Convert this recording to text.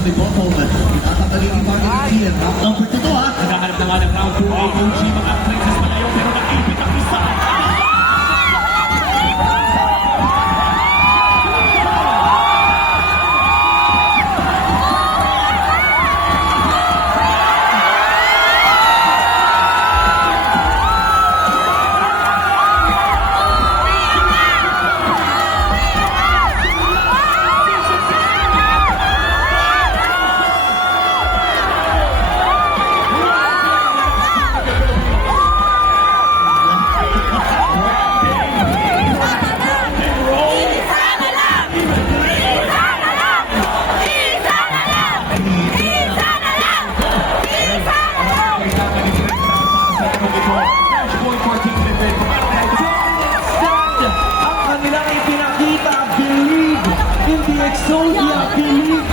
sa may bottom. Tinatatagin ni Martin Garcia. Round number 2 to ha. Naghahanap na nga ng round 2 ay Gucci. Mga princess malayo pero nakipit ang isa. Ang kanilang ipinakita, believe in the Exodia, believe